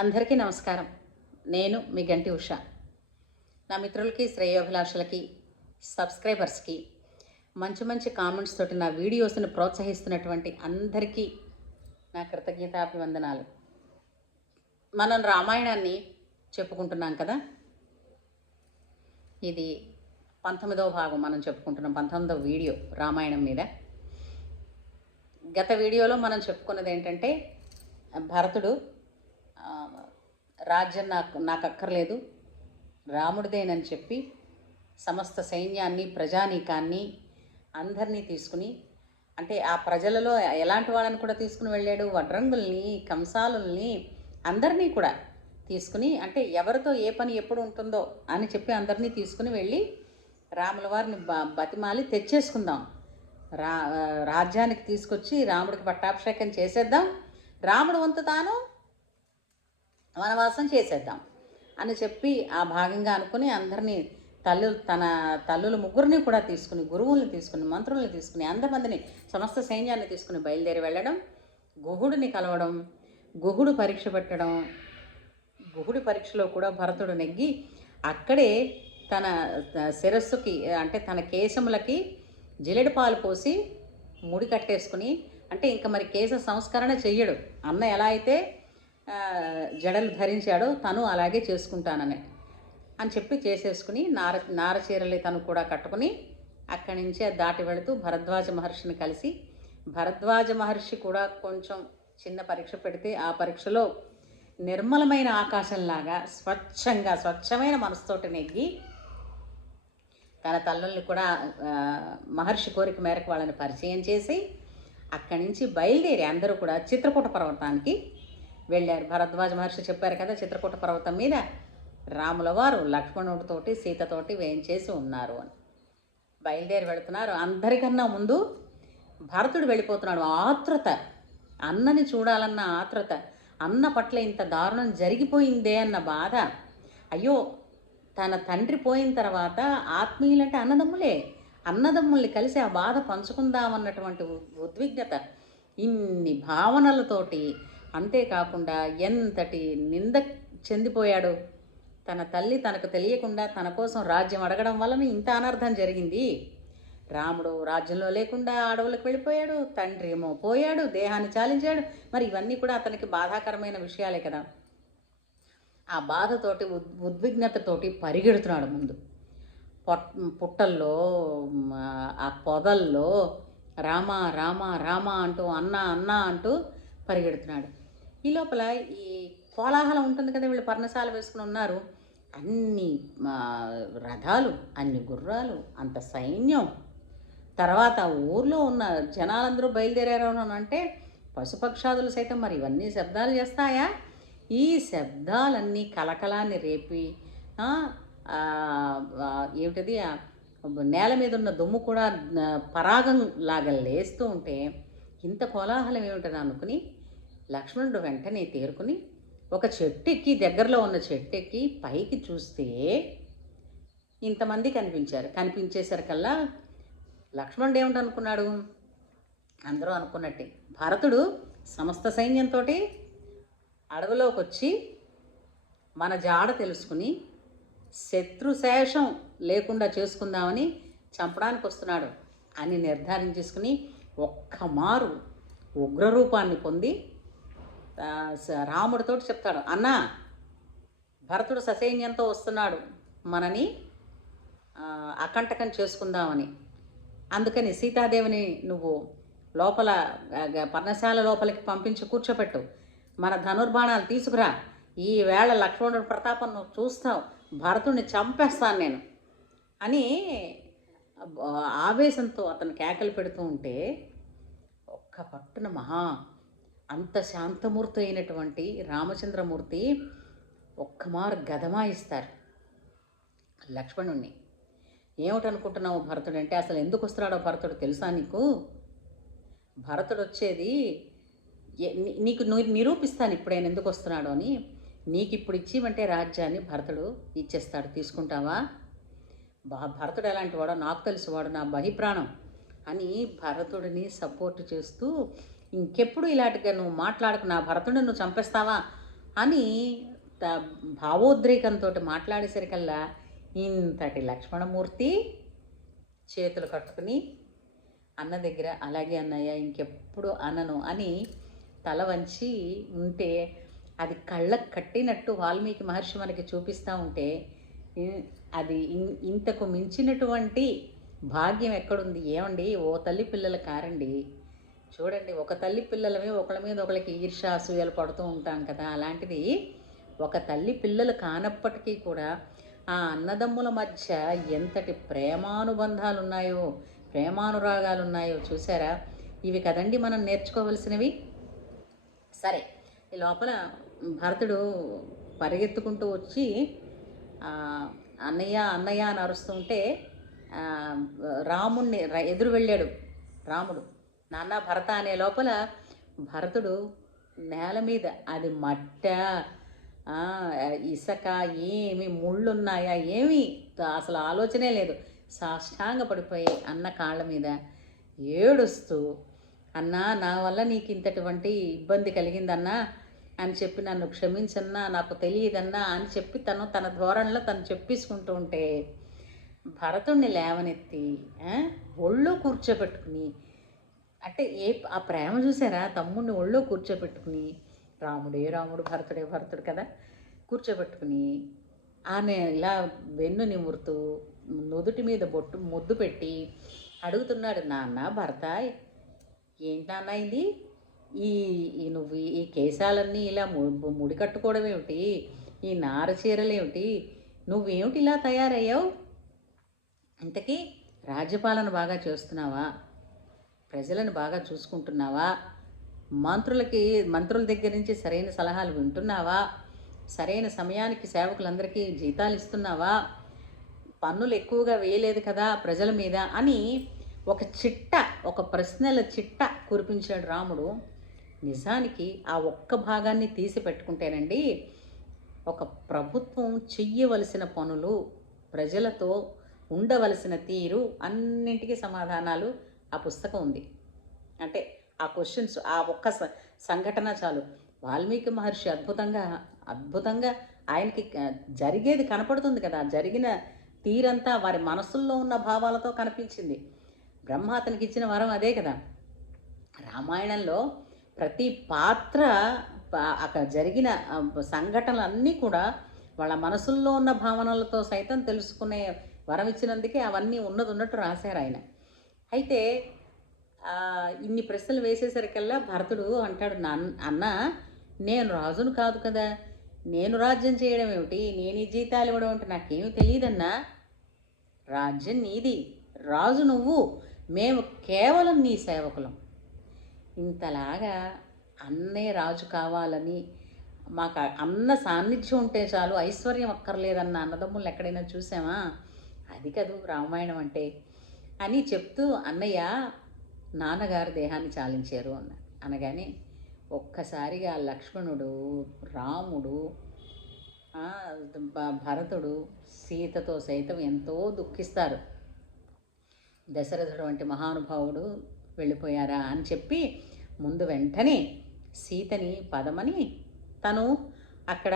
అందరికీ నమస్కారం. నేను మీ గంటి ఉష. నా మిత్రులకి, శ్రేయోభిలాషులకి, సబ్స్క్రైబర్స్కి మంచి మంచి కామెంట్స్ తోటి నా వీడియోస్ని ప్రోత్సహిస్తున్నటువంటి అందరికీ నా కృతజ్ఞతాభివందనాలు. మనం రామాయణాన్ని చెప్పుకుంటున్నాం కదా. ఇది 19వ భాగం మనం చెప్పుకుంటున్నాం, 19వ వీడియో రామాయణం మీద. గత వీడియోలో మనం చెప్పుకున్నది ఏంటంటే, భరతుడు రాజ్యం నాకు అక్కర్లేదు, రాముడిదేనని చెప్పి సమస్త సైన్యాన్ని, ప్రజానీకాన్ని అందరినీ తీసుకుని, అంటే ఆ ప్రజలలో ఎలాంటి వాళ్ళని కూడా తీసుకుని వెళ్ళాడు, వడ్రంగుల్ని, కంసాలుల్ని, అందరినీ కూడా తీసుకుని, అంటే ఎవరితో ఏ పని ఎప్పుడు ఉంటుందో అని చెప్పి అందరినీ తీసుకుని వెళ్ళి రాముల వారిని బతిమాలి తెచ్చేసుకుందాం, రాజ్యానికి తీసుకొచ్చి రాముడికి పట్టాభిషేకం చేసేద్దాం, రాముడు వంతు తాను వనవాసం చేసేద్దాం అని చెప్పి ఆ భాగంగా అనుకుని అందరినీ తన తల్లులు ముగ్గురిని కూడా తీసుకుని, గురువుల్ని తీసుకుని, మంత్రుల్ని తీసుకుని, అంతమందిని, సమస్త సైన్యాన్ని తీసుకుని బయలుదేరి వెళ్ళడం, గుహుడిని కలవడం, గుహుడు పరీక్ష పెట్టడం. గుహుడి పరీక్షలో కూడా భరతుడు నెగ్గి అక్కడే తన శిరస్సుకి, అంటే తన కేశములకి జిలెడు పాలు పోసి ముడి కట్టేసుకుని, అంటే ఇంకా మరి కేశ సంస్కరణ చెయ్యడు, అన్న ఎలా అయితే జడలు ధరించాడో తను అలాగే చేసుకుంటానని అని చెప్పి చేసేసుకుని నార చీరలు తను కూడా కట్టుకుని అక్కడి నుంచి దాటి వెళుతూ భరద్వాజ మహర్షిని కలిసి, భరద్వాజ మహర్షి కూడా కొంచెం చిన్న పరీక్ష పెడితే ఆ పరీక్షలో నిర్మలమైన ఆకాశంలాగా స్వచ్ఛమైన మనసుతోటి నెగ్గి తన తల్లుల్ని కూడా మహర్షి కోరిక మేరకు వాళ్ళని పరిచయం చేసి అక్కడి నుంచి బయలుదేరి అందరూ కూడా చిత్రకూట పర్వతానికి వెళ్ళారు. భరద్వాజ మహర్షి చెప్పారు కదా, చిత్రకూట పర్వతం మీద రాముల వారు లక్ష్మణుడితోటి సీతతోటి వేయించేసి ఉన్నారు అని. బయలుదేరి వెళుతున్నారు. అందరికన్నా ముందు భరతుడు వెళ్ళిపోతున్నాడు. ఆతృత, అన్నని చూడాలన్న ఆతృత, అన్న పట్ల ఇంత దారుణం జరిగిపోయిందే అన్న బాధ. అయ్యో, తన తండ్రి పోయిన తర్వాత ఆత్మీయులంటే అన్నదమ్ముల్ని కలిసి ఆ బాధ పంచుకుందామన్నటువంటి ఉద్విగ్నత, ఇన్ని భావనలతోటి, అంతేకాకుండా ఎంతటి నింద చెందిపోయాడు. తన తల్లి తనకు తెలియకుండా తన కోసం రాజ్యం అడగడం వలన ఇంత అనర్థం జరిగింది. రాముడు రాజ్యంలో లేకుండా అడవులకు వెళ్ళిపోయాడు, తండ్రి ఏమో పోయాడు, దేహాన్ని చాలించాడు. మరి ఇవన్నీ కూడా అతనికి బాధాకరమైన విషయాలే కదా. ఆ బాధతోటి, ఉద్విగ్నతతోటి పరిగెడుతున్నాడు ముందు. పుట్టల్లో, ఆ పొదల్లో రామ రామ రామ అంటూ, అన్న అంటూ పరిగెడుతున్నాడు. ఈ లోపల ఈ కోలాహలం ఉంటుంది కదా, వీళ్ళు పర్ణశాల వేసుకుని ఉన్నారు, అన్ని రథాలు, అన్ని గుర్రాలు, అంత సైన్యం, తర్వాత ఊర్లో ఉన్న జనాలందరూ బయలుదేరారు అంటే పశుపక్షాదులు సైతం మరి ఇవన్నీ శబ్దాలు చేస్తాయా? ఈ శబ్దాలన్నీ కలకలాన్ని రేపి ఏమిటది, నేల మీద ఉన్న దుమ్ము కూడా పరాగం లాగా లేస్తూ ఉంటే ఇంత కోలాహలం ఏమిటని అనుకుని లక్ష్మణుడు వెంటనే తేరుకుని ఒక చెట్టు ఎక్కి, దగ్గరలో ఉన్న చెట్టు ఎక్కి పైకి చూస్తే ఇంతమంది కనిపించేసరికల్లా లక్ష్మణుడు ఏమిటనుకున్నాడు, అందరూ అనుకున్నట్టే, భరతుడు సమస్త సైన్యంతో అడవిలోకి వచ్చి మన జాడ తెలుసుకుని శత్రుశేషం లేకుండా చేసుకుందామని చంపడానికి వస్తున్నాడు అని నిర్ధారించేసుకుని ఒక్కమారు ఉగ్రరూపాన్ని పొంది రాముడితో చెప్తాడు, అన్నా, భరతుడు ససైన్యంతో వస్తున్నాడు, మనని అకంటకం చేసుకుందామని. అందుకని సీతాదేవిని నువ్వు లోపల పర్ణశాల లోపలికి పంపించి కూర్చోపెట్టు, మన ధనుర్బాణాలు తీసుకురా, ఈ వేళ లక్ష్మణుడి ప్రతాపం నువ్వు చూస్తావు, భరతుడిని చంపేస్తాను నేను అని ఆవేశంతో అతను కేకలు పెడుతూ ఉంటే ఒక్క పట్టున అంత శాంతమూర్తి అయినటువంటి రామచంద్రమూర్తి ఒక్కమారు గదమాయిస్తారు లక్ష్మణుణ్ణి. ఏమిటనుకుంటున్నావు భరతుడు అంటే, అసలు ఎందుకు వస్తున్నాడో భరతుడు తెలుసా నీకు? భరతుడు వచ్చేది నీకు నిరూపిస్తాను ఇప్పుడు ఆయన ఎందుకు వస్తున్నాడో అని. నీకు ఇప్పుడు ఇచ్చివంటే రాజ్యాన్ని భరతుడు ఇచ్చేస్తాడు, తీసుకుంటావా? భరతుడు ఎలాంటి వాడో నాకు తెలుసు, వాడు నా బహిప్రాణం అని భరతుడిని సపోర్ట్ చేస్తూ, ఇంకెప్పుడు ఇలాంటిగా నువ్వు మాట్లాడుకు, నా భరతుడిని నువ్వు చంపేస్తావా అని త భావోద్రేకంతో మాట్లాడేసరికల్లా ఇంతటి లక్ష్మణమూర్తి చేతులు కట్టుకుని అన్న దగ్గర అలాగే అన్నయ్య ఇంకెప్పుడు అనను అని తల వంచి ఉంటే అది కళ్ళకు కట్టినట్టు వాల్మీకి మహర్షి మనకి చూపిస్తూ ఉంటే అది ఇంతకు మించినటువంటి భాగ్యం ఎక్కడుంది? ఏమండి, ఓ తల్లి పిల్లలు కారండి. చూడండి, ఒక తల్లి పిల్లలమే ఒకళ్ళ మీద ఒకళ్ళకి ఈర్ష అసూయలు పడుతూ ఉంటాం కదా, అలాంటిది ఒక తల్లి పిల్లలు కానప్పటికీ కూడా ఆ అన్నదమ్ముల మధ్య ఎంతటి ప్రేమానుబంధాలు ఉన్నాయో, ప్రేమానురాగాలు ఉన్నాయో చూసారా? ఇవి కదండి మనం నేర్చుకోవలసినవి. సరే, ఈ లోపల భరతుడు పరిగెత్తుకుంటూ వచ్చి అన్నయ్య అన్నయ్య అని అరుస్తుంటే రాముణ్ణి ఎదురు వెళ్ళాడు రాముడు. నాన్న భరత అనే లోపల భరతుడు నేల మీద అది మట్ట ఇసక ఏమి ముళ్ళున్నాయా ఏమీ అసలు ఆలోచనే లేదు. సాష్టాంగ పడిపోయి అన్న కాళ్ళ మీద ఏడుస్తూ, అన్నా నా వల్ల నీకు ఇంతటువంటి ఇబ్బంది కలిగిందన్నా అని చెప్పి నన్ను క్షమించన్నా, నాకు తెలియదన్నా అని చెప్పి తన ధోరణిలో తను చెప్పేసుకుంటూ ఉంటే భరతుణ్ణి లేవనెత్తి ఒళ్ళో కూర్చోబెట్టుకుని, అంటే ఆ ప్రేమ చూసారా? తమ్ముడిని ఒళ్ళో కూర్చోబెట్టుకుని, రాముడే రాముడు భరతుడే భరతుడు కదా, కూర్చోబెట్టుకుని ఆమె ఇలా వెన్ను నిమురుతూ నుదుటి మీద ముద్దు పెట్టి అడుగుతున్నాడు, నాన్న భరత ఏంటన్నా ఇది? నువ్వు ఈ కేశాలన్నీ ఇలా ముడి కట్టుకోవడం ఏమిటి? ఈ నార చీరలేమిటి? నువ్వేమిటి ఇలా తయారయ్యావు? ఇంతకీ రాజ్యపాలన బాగా చేస్తున్నావా? ప్రజలను బాగా చూసుకుంటున్నావా? మంత్రుల దగ్గర నుంచి సరైన సలహాలు వింటున్నావా? సరైన సమయానికి సేవకులందరికీ జీతాలు ఇస్తున్నావా? పన్నులు ఎక్కువగా వేయలేదు కదా ప్రజల మీద అని ఒక ప్రశ్నల చిట్ట కురిపించాడు రాముడు. నిజానికి ఆ ఒక్క భాగాన్ని తీసి పెట్టుకుంటేనండి, ఒక ప్రభుత్వం చెయ్యవలసిన పనులు, ప్రజలతో ఉండవలసిన తీరు, అన్నింటికీ సమాధానాలు ఆ పుస్తకం ఉంది. అంటే ఆ క్వశ్చన్స్, ఆ ఒక్క సంఘటన చాలు. వాల్మీకి మహర్షి అద్భుతంగా ఆయనకి జరిగేది కనపడుతుంది కదా, జరిగిన తీరంతా వారి మనసుల్లో ఉన్న భావాలతో కనిపించింది. బ్రహ్మ అతనికి ఇచ్చిన వరం అదే కదా. రామాయణంలో ప్రతి పాత్ర అక్కడ జరిగిన సంఘటనలన్నీ కూడా వాళ్ళ మనసుల్లో ఉన్న భావనలతో సైతం తెలుసుకునే వరం ఇచ్చినందుకే అవన్నీ ఉన్నట్టు రాశారు ఆయన. అయితే ఇన్ని ప్రశ్నలు వేసేసరికల్లా భరతుడు అంటాడు, అన్న నేను రాజును కాదు కదా, నేను రాజ్యం చేయడం ఏమిటి, నేను ఈ జీతాలు ఇవ్వడం ఏమిటి, నాకేమీ తెలియదన్నా. రాజ్యం నీది, రాజు నువ్వు, మేము కేవలం నీ సేవకులం. ఇంతలాగా అన్నే రాజు కావాలని, మాకు అన్న సాన్నిధ్యం ఉంటే చాలు, ఐశ్వర్యం అక్కర్లేదన్న అన్నదమ్ములు ఎక్కడైనా చూసామా? అది కదూ రామాయణం అంటే అని చెప్తూ అన్నయ్య నాన్నగారు దేహాన్ని చాలించారు అనగానే ఒక్కసారిగా లక్ష్మణుడు, రాముడు, భరతుడు సీతతో సైతం ఎంతో దుఃఖిస్తారు. దశరథుడు వంటి మహానుభావుడు వెళ్ళిపోయారా అని చెప్పి ముందు వెంటనే సీతని పదమని తను అక్కడ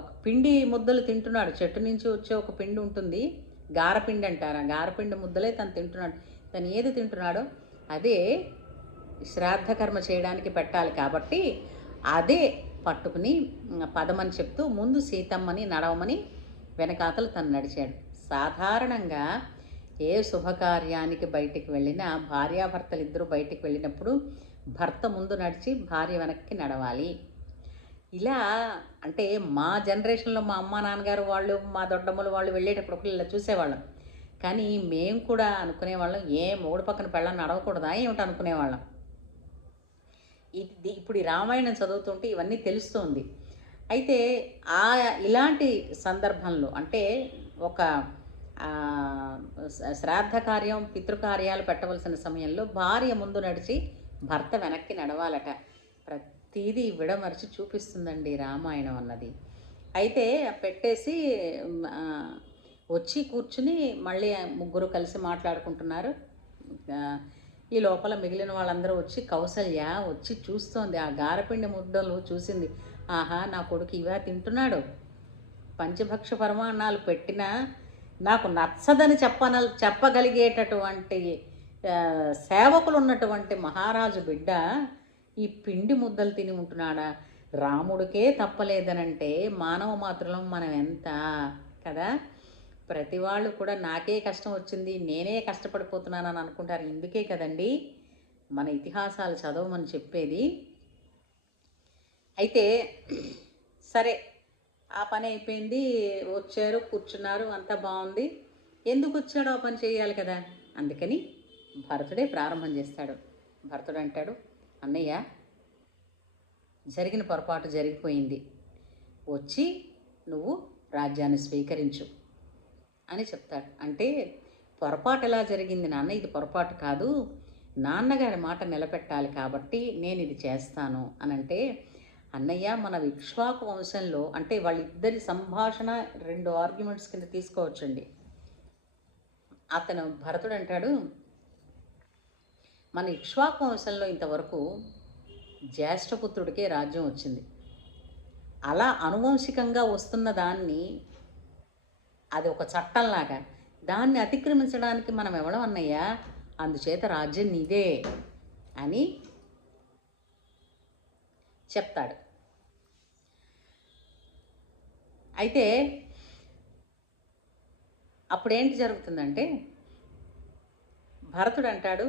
ఒక పిండి ముద్దలు తింటున్నాడు. చెట్టు నుంచి వచ్చే ఒక పిండి ఉంటుంది, గారపిండి అంటారు. గారపిండి ముద్దలే తను తింటున్నాడు. తను ఏది తింటున్నాడో అదే శ్రాద్ధకర్మ చేయడానికి పెట్టాలి కాబట్టి అదే పట్టుకుని పదమని చెప్తూ ముందు సీతమ్మని నడవమని వెనకాతలు తను నడిచాడు. సాధారణంగా ఏ శుభకార్యానికి బయటికి వెళ్ళినా భార్యాభర్తలు ఇద్దరు బయటికి వెళ్ళినప్పుడు భర్త ముందు నడిచి భార్య వెనక్కి నడవాలి. ఇలా అంటే మా జనరేషన్లో మా అమ్మ నాన్నగారు వాళ్ళు, మా దొడ్డమ్మలు వాళ్ళు వెళ్ళేటప్పుడు ఇలా చూసేవాళ్ళం. కానీ మేము కూడా అనుకునేవాళ్ళం, ఏ మూడు పక్కన పెళ్ళని నడవకూడదా ఏమిటి అనుకునేవాళ్ళం. ఇప్పుడు ఈ రామాయణం చదువుతుంటే ఇవన్నీ తెలుస్తుంది. అయితే ఇలాంటి సందర్భంలో అంటే ఒక శ్రాద్ధ కార్యం, పితృకార్యాలు పెట్టవలసిన సమయంలో భార్య ముందు నడిచి భర్త వెనక్కి నడవాలట. ప్రతిదీ విడమరిచి చూపిస్తుందండి రామాయణం అన్నది. అయితే పెట్టేసి వచ్చి కూర్చుని మళ్ళీ ముగ్గురు కలిసి మాట్లాడుకుంటున్నారు. ఈ లోపల మిగిలిన వాళ్ళందరూ వచ్చి కౌసల్య వచ్చి చూస్తోంది. ఆ గారపిండి ముద్దలు చూసింది. ఆహా నా కొడుకు ఇవా తింటున్నాడు, పంచభక్ష పరమాన్నాలు పెట్టినా నాకు నచ్చదని చెప్పగలిగేటటువంటి సేవకులు ఉన్నటువంటి మహారాజు బిడ్డ ఈ పిండి ముద్దలు తిని ఉంటున్నాడా, రాముడికే తప్పలేదనంటే మానవ మాతృలం మనం ఎంత కదా. ప్రతి వాళ్ళు కూడా నాకే కష్టం వచ్చింది, నేనే కష్టపడిపోతున్నానని అనుకుంటారు. ఇందుకే కదండి మన ఇతిహాసాలు చదవమని చెప్పేది. అయితే సరే ఆ పని అయిపోయింది, వచ్చారు కూర్చున్నారు, అంతా బాగుంది. ఎందుకు వచ్చాడో ఆ పని చేయాలి కదా, అందుకని భరతుడే ప్రారంభం చేస్తాడు. భరతుడు అంటాడు, అన్నయ్య జరిగిన పొరపాటు జరిగిపోయింది, వచ్చి నువ్వు రాజ్యాన్ని స్వీకరించు అని చెప్తాడు. అంటే పొరపాటు ఎలా జరిగింది నాన్న, ఇది పొరపాటు కాదు, నాన్నగారి మాట నిలబెట్టాలి కాబట్టి నేను ఇది చేస్తాను అని అంటే, అన్నయ్య మన ఇక్ష్వాకు వంశంలో అంటే వాళ్ళిద్దరి సంభాషణ 2 ఆర్గ్యుమెంట్స్ కింద తీసుకోవచ్చండి. అతను భరతుడు అంటాడు, మన ఇక్ష్వాకు వంశంలో ఇంతవరకు జ్యేష్ఠపుత్రుడికే రాజ్యం వచ్చింది. అలా అనువంశికంగా వస్తున్న దాన్ని అది ఒక చట్టంలాగా దాన్ని అతిక్రమించడానికి మనం ఎవడం అన్నయ్య, అందుచేత రాజ్యం నీదే అని చెప్తాడు. అయితే అప్పుడేంటి జరుగుతుందంటే భరతుడు అంటాడు,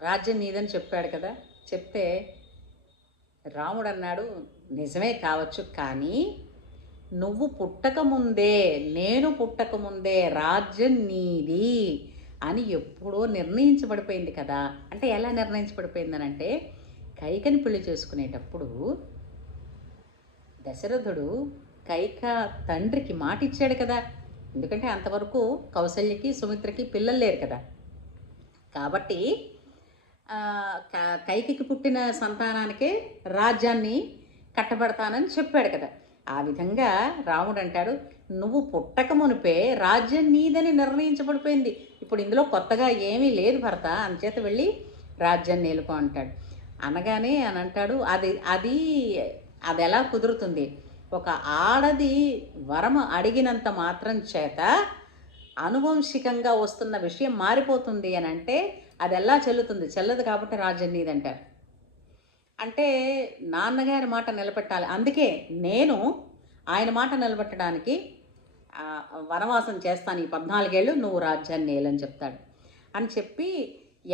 రాజ్యం నీదని చెప్పాడు కదా. చెప్తే రాముడు అన్నాడు, నిజమే కావచ్చు, కానీ నువ్వు పుట్టకముందే, నేను పుట్టకముందే రాజ్యం నీది అని ఎప్పుడో నిర్ణయించబడిపోయింది కదా. అంటే ఎలా నిర్ణయించబడిపోయిందని అంటే, కైకని పెళ్లి చేసుకునేటప్పుడు దశరథుడు కైక తండ్రికి మాట ఇచ్చాడు కదా. ఎందుకంటే అంతవరకు కౌసల్యకి సుమిత్రకి పిల్లలు లేరు కదా. కాబట్టి కైకికి పుట్టిన సంతానానికే రాజ్యాన్ని కట్టబడతానని చెప్పాడు కదా. ఆ విధంగా రాముడు అంటాడు, నువ్వు పుట్టక మునిపే రాజ్యం నీదని నిర్ణయించబడిపోయింది, ఇప్పుడు ఇందులో కొత్తగా ఏమీ లేదు భర్త, అంచేత వెళ్ళి రాజ్యాన్ని నేలుకో అంటాడు. అనగానే అని అంటాడు, అది అది అది ఎలా కుదురుతుంది, ఒక ఆడది వరం అడిగినంత మాత్రం చేత అనువంశికంగా వస్తున్న విషయం మారిపోతుంది అని అంటే అది ఎలా చెల్లుతుంది, చెల్లదు. కాబట్టి రాజ్యం నీదంటారు. అంటే నాన్నగారి మాట నిలబెట్టాలి, అందుకే నేను ఆయన మాట నిలబెట్టడానికి వనవాసం చేస్తాను ఈ 14 ఏళ్ళు, నువ్వు రాజ్యాన్ని నేలని చెప్తాడు. అని చెప్పి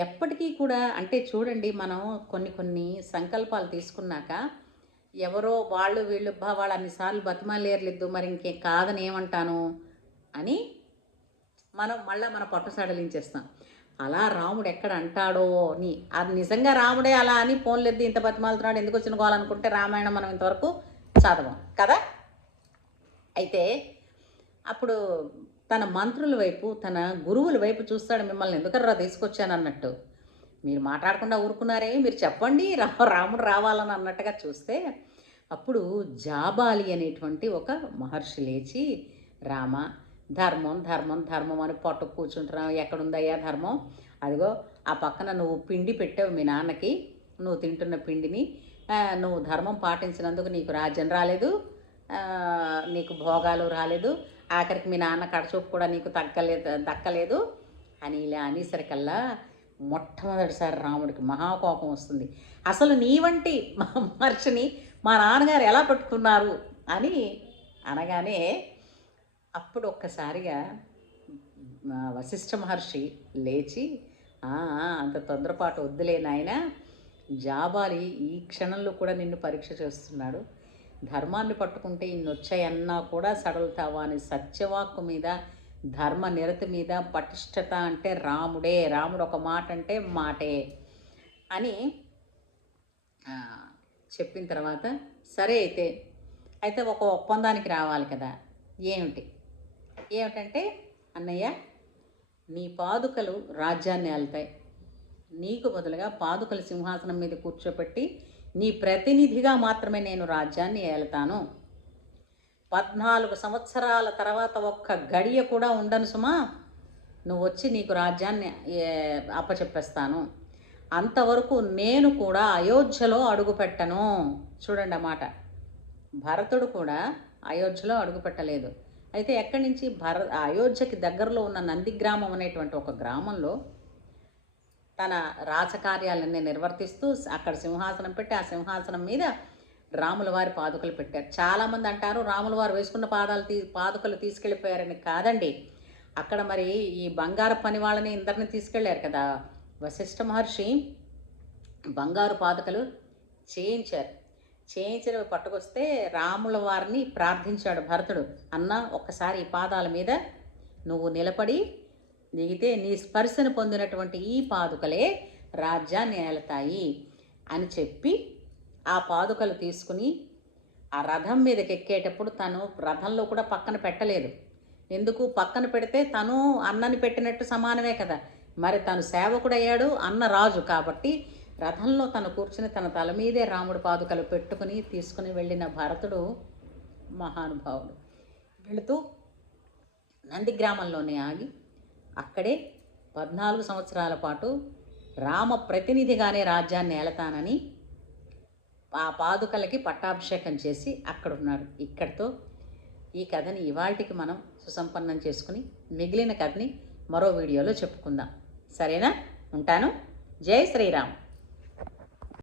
ఎప్పటికీ కూడా అంటే చూడండి, మనం కొన్ని సంకల్పాలు తీసుకున్నాక ఎవరో వాళ్ళు వీళ్ళు వాళ్ళు అన్నిసార్లు బతిమాలేర్లేదు, మరి ఇంకేం కాదని ఏమంటాను అని మనం మళ్ళీ మన పట్టు సడలించేస్తాం. అలా రాముడు ఎక్కడ అంటాడో అని, అది నిజంగా రాముడే అలా అని పోన్లేదు ఇంత బతిమాలుతున్నాడు ఎందుకు వచ్చిన గోవాలనుకుంటే రామాయణం మనం ఇంతవరకు చదవం కదా. అయితే అప్పుడు తన మంత్రుల వైపు, తన గురువుల వైపు చూస్తాడు, మిమ్మల్ని ఎందుకర్రా తీసుకొచ్చాను అన్నట్టు. మీరు మాట్లాడకుండా ఊరుకున్నారే, మీరు చెప్పండి రాముడు రావాలని అన్నట్టుగా చూస్తే అప్పుడు జాబాలి అనేటువంటి ఒక మహర్షి లేచి, రామ ధర్మం ధర్మం ధర్మం అని పట్టు కూర్చుంటున్నావు, ఎక్కడుందయ్యా ధర్మం, అదిగో ఆ పక్కన నువ్వు పిండి పెట్టావు మీ నాన్నకి, నువ్వు తింటున్న పిండిని, నువ్వు ధర్మం పాటించినందుకు నీకు రాజ్యం రాలేదు, నీకు భోగాలు రాలేదు, ఆఖరికి మీ నాన్న కడచూపు కూడా నీకు దక్కలేదు అని ఇలా అనేసరికల్లా మొట్టమొదటిసారి రాముడికి మహాకోపం వస్తుంది. అసలు నీ వంటి మహర్షిని మా నాన్నగారు ఎలా పట్టుకున్నారు అని అనగానే అప్పుడు ఒక్కసారిగా వశిష్ఠ మహర్షి లేచి, అంత తొందరపాటు వద్దులే నాయన, జాబాలి ఈ క్షణంలో కూడా నిన్ను పరీక్ష చేస్తున్నాడు, ధర్మాన్ని పట్టుకుంటే ఇన్నొచ్చాయన్నా కూడా సడలుతావా అని సత్యవాక్కు మీద, ధర్మ నిరతి మీద పటిష్టత అంటే రాముడే, రాముడు ఒక మాట అంటే మాటే అని చెప్పిన తర్వాత, సరే అయితే ఒక ఒప్పందానికి రావాలి కదా. ఏమిటంటే అన్నయ్య, నీ పాదుకలు రాజ్యాన్ని ఏళ్తాయి, నీకు బదులుగా పాదుకలు సింహాసనం మీద కూర్చోపెట్టి నీ ప్రతినిధిగా మాత్రమే నేను రాజ్యాన్ని ఏలుతాను, 14 సంవత్సరాల తర్వాత ఒక్క గడియ కూడా ఉండను సుమా, నువ్వు వచ్చి నీకు రాజ్యాన్ని అప్పచెప్పేస్తాను అంతవరకు నేను కూడా అయోధ్యలో అడుగుపెట్టను. చూడండి ఆ మాట. భరతుడు కూడా అయోధ్యలో అడుగుపెట్టలేదు. అయితే ఎక్కడి నుంచి అయోధ్యకి దగ్గరలో ఉన్న నందిగ్రామం అనేటువంటి ఒక గ్రామంలో తన రాజకార్యాలన్నీ నిర్వర్తిస్తూ అక్కడ సింహాసనం పెట్టి ఆ సింహాసనం మీద రాముల వారి పాదుకలు పెట్టారు. చాలామంది అంటారు రాముల వారు వేసుకున్న పాదుకలు తీసుకెళ్ళిపోయారని. కాదండి, అక్కడ మరి ఈ బంగారు పని వాళ్ళని ఇందరిని తీసుకెళ్ళారు కదా. వశిష్ఠ మహర్షి బంగారు పాదుకలు చేయించినవి పట్టుకొస్తే రాముల వారిని ప్రార్థించాడు భరతుడు. అన్న, ఒక్కసారి ఈ పాదాల మీద నువ్వు నిలబడి దిగితే నీ స్పర్శను పొందినటువంటి ఈ పాదుకలే రాజ్యాన్ని ఏలతాయి అని చెప్పి ఆ పాదుకలు తీసుకుని ఆ రథం మీదకి ఎక్కేటప్పుడు తను రథంలో కూడా పక్కన పెట్టలేదు. ఎందుకు? పక్కన పెడితే తను అన్నని పెట్టినట్టు సమానమే కదా. మరి తను సేవకుడయ్యాడు, అన్న రాజు కాబట్టి రథంలో తను కూర్చుని తన తల మీదే రాముడు పాదుకలు పెట్టుకుని తీసుకుని వెళ్ళిన భరతుడు మహానుభావుడు. వెళుతూ నందిగ్రామంలోనే ఆగి అక్కడే 14 సంవత్సరాల పాటు రామ ప్రతినిధిగానే రాజ్యాన్ని ఏలతానని ఆ పాదుకలకి పట్టాభిషేకం చేసి అక్కడున్నాడు. ఇక్కడితో ఈ కథని ఇవాళకి మనం సుసంపన్నం చేసుకుని మిగిలిన కథని మరో వీడియోలో చెప్పుకుందాం. సరేనా? ఉంటాను. జై శ్రీరామ్.